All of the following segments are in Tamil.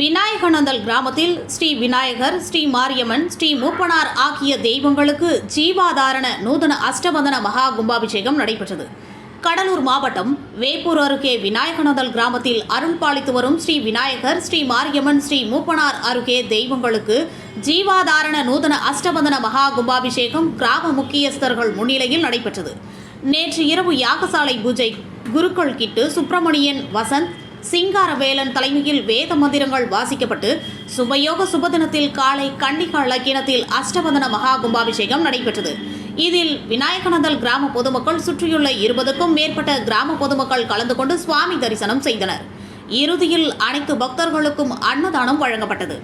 விநாயகநந்தல் கிராமத்தில் ஸ்ரீ விநாயகர் ஸ்ரீ மாரியம்மன் ஸ்ரீ மூப்பனார் ஆகிய தெய்வங்களுக்கு ஜீவாதாரண நூதன அஷ்டபந்தன மகா கும்பாபிஷேகம் நடைபெற்றது. கடலூர் மாவட்டம் வேப்பூர் அருகே விநாயகநந்தல் கிராமத்தில் அருள் பாலித்து வரும் ஸ்ரீ விநாயகர் ஸ்ரீ மாரியம்மன் ஸ்ரீ மூப்பனார் அருகே தெய்வங்களுக்கு ஜீவாதாரண நூதன அஷ்டபந்தன மகா கும்பாபிஷேகம் கிராம முக்கியஸ்தர்கள் முன்னிலையில் நடைபெற்றது. நேற்று இரவு யாகசாலை பூஜை குருக்கள் கிட்டு சுப்பிரமணியன் வசந்த் சிங்காரவேலன் தலைமையில் வேத மந்திரங்கள் வாசிக்கப்பட்டு சுபயோக சுபதினத்தில் காலை கன்னிகா இலக்கினத்தில் அஷ்டபந்தன மகா கும்பாபிஷேகம் நடைபெற்றது. இதில் விநாயகநந்தல் கிராம பொதுமக்கள் சுற்றியுள்ள இருபதுக்கும் மேற்பட்ட கிராம பொதுமக்கள் கலந்து கொண்டு சுவாமி தரிசனம் செய்தனர். இறுதியில் அனைத்து பக்தர்களுக்கும் அன்னதானம் வழங்கப்பட்டது.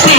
ஸ்ரீ